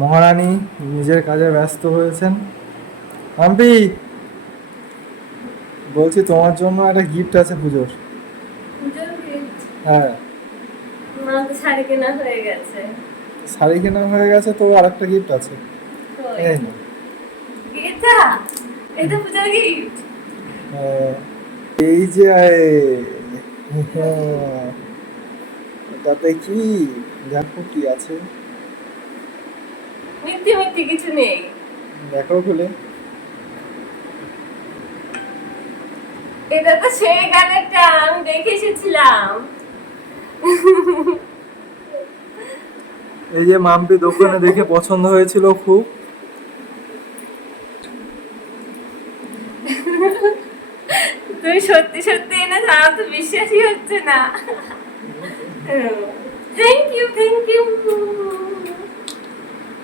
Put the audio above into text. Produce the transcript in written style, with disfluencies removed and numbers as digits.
মহারানী নিজের কাজে ব্যস্ত হয়েছেন। মাম্পি, বলছি তোমার জন্য একটা গিফট আছে পুজোর। পুজোর gift? হ্যাঁ। আমার তো শাড়ি কেনা হয়ে গেছে। শাড়ি কেনা হয়ে গেছে তো আর একটা গিফট আছে। কই? এই না। এটা? এটা পূজার গিফট? এই যে হ্যাঁ, এটাতে কি দেখো কি আছে, মিথ্যে মিথ্যে কিছু নেই। দেখো খুলে। এটা তো সেই গানেরটা আমি দেখে এসেছিলাম। এই যে মাম্পি দোকানে দেখে পছন্দ হয়েছিল খুব। তুমি সত্যি সত্যি এনে আমার তো বিশ্বাসই হচ্ছে না। Thank you thank you.